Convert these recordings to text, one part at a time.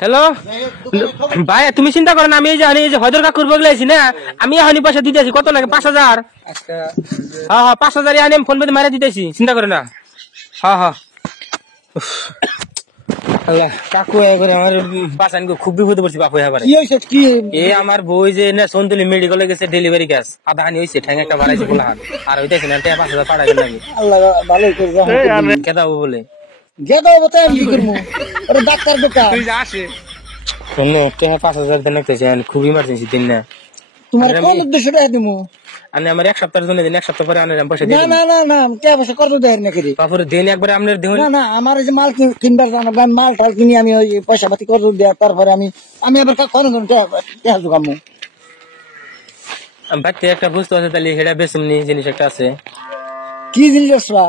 Hello ভাই, তুমি চিন্তা করো না, আমি এই যে হয়তো কাকুর বগলে আছি না, আমি এখনই পয়সা দিতেছি। কত লাগে? 5,000। হ্যাঁ হ্যাঁ, 5,000 আনি আমি ফোন পে মারা দিতেছি, চিন্তা করো না। হ্যাঁ হ্যাঁ। আল্লাহ, কাকু এবারে আমার বাঁচান গো, খুব বিপদে পড়ছি বাপু। এবারে কি এ আমার বই যে না সন্তলি মেডিকেলে গেছে, ডেলিভারি গ্যাস আধা হানি হয়েছে, ঠ্যাং একটা বাড়াইছে বলাহান, আর হইতেছে না। 5,000 পাঠাবেন নাকি? আল্লাহ ভালোই করবে। কেদাবো বলে গেদাও বতে আমি কি করবো? ওরে ডাক্তার দোকান তুই যা আসে শোন, 5,000 দেন একটা, খুব ইমার্জেন্সি দিন না। তোমার কোন উদ্দেশ্যটা দিমু? আমি আমার 1 সপ্তাহের জন্য দিন, 1 সপ্তাহ পরে আমি পয়সা না দিই। না না না, কে বসে কত দেয় না করি তারপরে দিন একবারে আপনার দেহ। না না, আমার এই যে মাল কিনবার জানো, আমি মাল টাল কিনি, আমি ওই পয়সা পাতি কত দেয়, তারপরে আমি আবার কোন টেহা জোগামু। বাড়িতে একটা বস্তু আছে, তাহলে সেটা বেসুমনি জিনিস একটা আছে। কি জিনিস আসবা?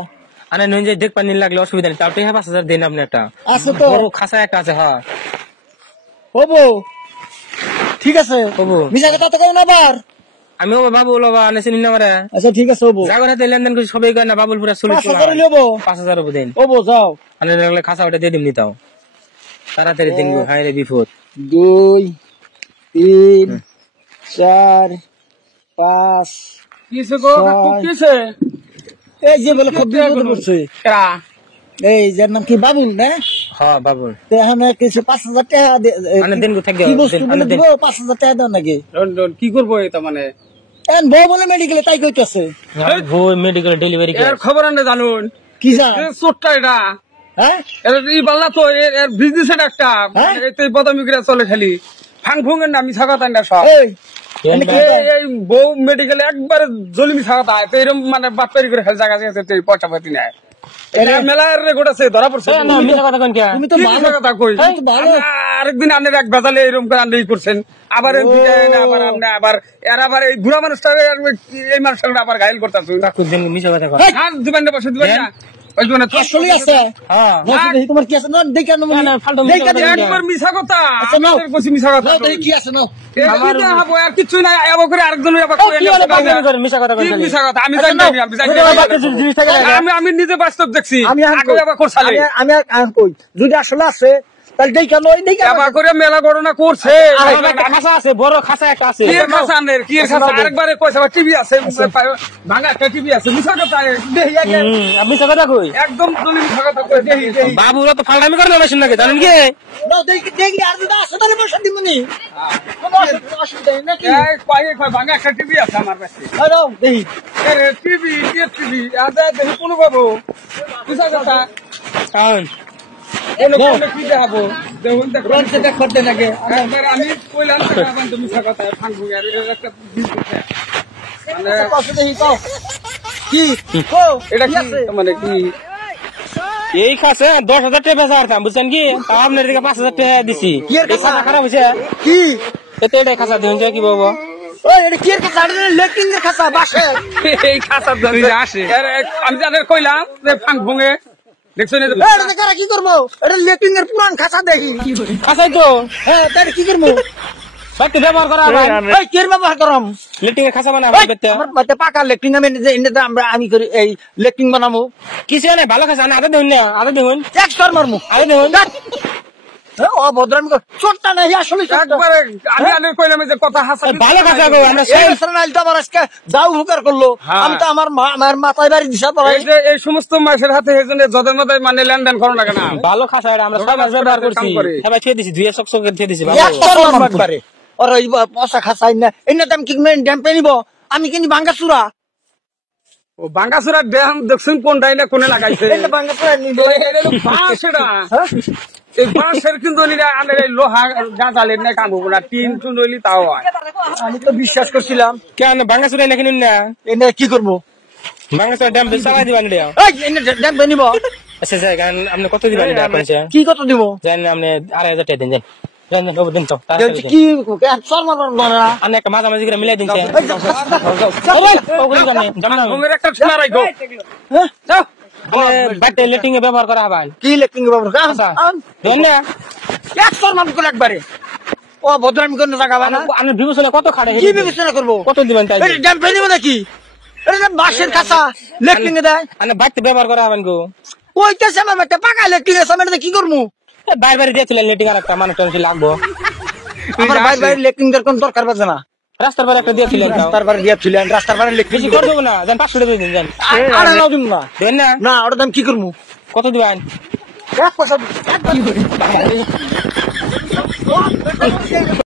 আরে নই যে দেখ পানি লাগলে অসুবিধা নেই, তাও 5,000 দিন আপনি একটা আছে তো, বড় খাসা একটা আছে। হ্যাঁ হবো, ঠিক আছে হবো। মিশা কথা তো কও না আবার। আমি ও বাবু লবা আনেছি না মারা। আচ্ছা ঠিক আছে, হবো। জাগর হাতে লেনদেন করে সবাই কয় না, বাবুল পুরা 5,000 লবো। 5,000 হবো দিন। হবো, যাও। আনে লাগলে খাসা ওটা দিয়ে দিমনি, তাও তাড়াতাড়ি দিন গো। হায় রে বিপদ। 2 3 4 5 কিসে গো কাকু, কিসে? এই যে বলে খুব বিপদ পড়ছে। কেরা? এই যার নাম কি বাবুল না? হ্যাঁ বাবুল। এখানে কিছু 5,000 টাকা আনে দিন গো, থাকি কি বস্তু আনে দিন। দিব? 5,000 টাকা দাও নাকি? কি করবো এটা? মানে এখন বউ বলে মেডিকেলে তাই কইতাছে। বই মেডিকেল ডেলিভারি এর খবর আনতে জানুন কি জান? চোরটা এটা হ্যাঁ এর ই বাল্লা তো এর বিজনেস একটা হ্যাঁ? এতে বদামি করে চলে খালি ফাং ফুং এর নামি ছাগা না সব এই এনে কি কয়? এই বউ মেডিকেলে একবারে জলিমি ছাগা তো এরকম মানে বাটপারি করে খেল জায়গা আছে তুই পয়সা পাতি নাই এটা মেলার রেকর্ড আছে ধরা পড়ছে। না মিছা কথা কোন কে? তুমি তো কি ভালো মিছা কথা কই? তুমি তো ভালো। আরেকদিন আনের এক বেজালে এরকম করে আন্দাজ করছেন, আবার এদিকে আবার আপনি আবার এর আবার এই বুড়া মানুষটা এই মানুষটা আবার ঘায়ল করতেছ। কাকু দিন মিছা কথা কয়। আর দিবেন না বসে দিবেন না ওই জন্য আসলে আছে। হ্যাঁ বসে দেখি তোমার কি আছে না, দেখে আনো। না, ফালতু মিছা কথা বলবে। একবার মিছা কথা আচ্ছা, নাও। আমাদের কইছি মিছা কথা নাও দেখি কি আছে নাও। আমার আর কিছু নাই আবার করে আরেকজন আবার ও, কই কি হলো বাবা করে মিছা কথা কি কয়? মিছা কথা আমি আচ্ছা, জানি নাও। না, আমি জানি দুটো না। বাচ্চা জিনিস থাকে না। আমি নিজে বাস্তব দেখছি আমি এখন আগে কই। আবার করছালে আমি এখন কই যদি আসলে আছে তাহলে দেখে আনো, এই দেখে আনো। আবার করে মেলা গণনা করছে একটা খাসা আছে, বড় খাসা একটা আছে। কি এর খাসা আনের কি এর খাসা আরেকবারে কইছে টিভি আছে ভাঙা একটা টিভি আছে মিছা কথা দেহি আগে আপনি মিছা কথা কই? একদম জলি মিছা কথা কই দেহি দেহি বাবুরা তো ফালতামি করে না মেশিন নাকি, জানেন কি? নাও দেখি দেখি, আর যদি আসে তাহলে বসে দিমুনি। কোনো অসুবিধা নেই নাকি? এই কই ভাঙা একটা টিভি আছে আমার কাছে নাও দেখি। আরে টিভি কি টিভি আদা দেখি কোন বাবু মিছা কথা কারণ কোন কি দেখাবো দেখুন দেখুন রোডে দেখ করতে লাগে। একবার আমি কইলাম টাকা তুমি মিছা কথা ফাঙ্গু আর একটা বিজনেস মানে কষ্ট দেখি কও। কি কো এটা কি আছে? মানে কি এই খাসে 10,000 টাকা বেচা করতাম, বুঝছেন কি? তাও আপনার দিকে 5,000 টাকা দিছি। কি এর এই খাসা? খাসা খারাপ হয়েছে, কি এতে এটাই খাসা দিন যায় কি বাবা? ওই এটা কি এর কাছে? আরে লেকিং এর খাসা বাসে। এই খাসার ধরে আসে আমি জানের কইলাম যে ফাং ভুঙে দেখছেন এই যে এটা কারা কি করব? এটা লেকিং এর পুরান খাসা দেখি। খাসাই তো হ্যাঁ তাই কি করব? বাড়িতে ব্যবহার করা ভাই। এই কি এর ব্যবহার করম? লিটিং এর খাসা বানা এই, বেতে আমার বাতে পাকা লেকিং আমি যে ইন্ডে আমি করি এই লেকিং বানামু। কিছু নাই, ভালো খাসা না। আদা দেখুন না, আদা দেখুন, এক স্টার মারমু। আদা দেখুন। ও ভদ্রামি কর। ছোটটা নাই আসলে ছোটটা। একবারে আমি আনের কইলাম যে কথা হাসা ভালো খাসা গো, আমরা এই ন্যাশনাল তো আমার আজকে যাও হুকার করলো। হ্যাঁ। আমি তো আমার মাথায় বাড়ি দিশা পড়াই। এই যে এই সমস্ত মাসের হাতে এজন্য যদের মধ্যে মানে লেনদেন করো না কেন ভালো খাসা এটা আমরা 6 মাস ব্যবহার করছি। কাম করে। সবাই ছেড়ে দিছি, ধুয়ে চকচকে ছেড়ে দিছি। ভালো এক স্টার মারমু একবারে। ওর এই পয়সা খাসাই না। এনে তো আমি কি ড্যাম্পে নিব? আমি কিনি ভাঙ্গা চূড়া। ও বাঙ্গাসুরা ড্যাম দেখছেন কোনটাই না কোনে লাগাইছে এনে ভাঙ্গা চূড়া নিব। এটা হলো বাঁশ এটা হ্যাঁ? এই বাঁশের কিন্তু আনের এই লোহা গাঁজালের না কাম হবো না টিন টুন হইলি তাও হয় আমি তো বিশ্বাস করছিলাম। কেন বাঙ্গাসুরা নাকি নিন না? এনে কি করবো? বাঙ্গাসুরা ড্যাম চালাই দিবেন এটা। এই এনে ড্যাম্পে নিব। আচ্ছা যাই, কারণ আপনি কত দিবেন এটা আপনার? কি কত দিব? জানেন আপনি 2,500 টাকা দিন, যাই জান বাবু দিন তো। কি চল মারবার না। আপনি একটা মাঝামাঝি করে মিলাই দিন। এই যাও, ঘুমের একটা শোনা রাখো হ্যাঁ? যাও বাড়িতে লেটিং এ ব্যবহার করা ভাই। কি লেকিং বাবু? দেন না, এক স্টার মারমু করে একবারে। ও ভদ্রামি করে জায়গা বানা। আপনি বিবেচনা কত খাড়ে? কি বিবেচনা করবো? কত দিবেন তাই? এই ড্যাম্পে নিব নাকি? এটা বাঁশের খাসা লেকিং এ দেয়। আপনি বাড়িতে ব্যবহার করা হবেন গো। ওইটাছে আমার একটা পাকা লেকিং আছে, আমি এটা কি করবো? বাইরে বাইরে দিয়েছিলেন লেটিং আর একটা মানুষ টানুষ লাগবো আমার ভাই লেকিং কোন দরকার বাজে না রাস্তার বাইরে একটা দিয়েছিলেন রাস্তার বারে দিয়েছিলেন রাস্তার বারে লেকিং বেশি করে দেবো না যান 500 টাকা দিয়ে দিন যান আরে নাও দিন না দেন না না ওটার দাম কি করবো কত দিবেন 1 পয়সা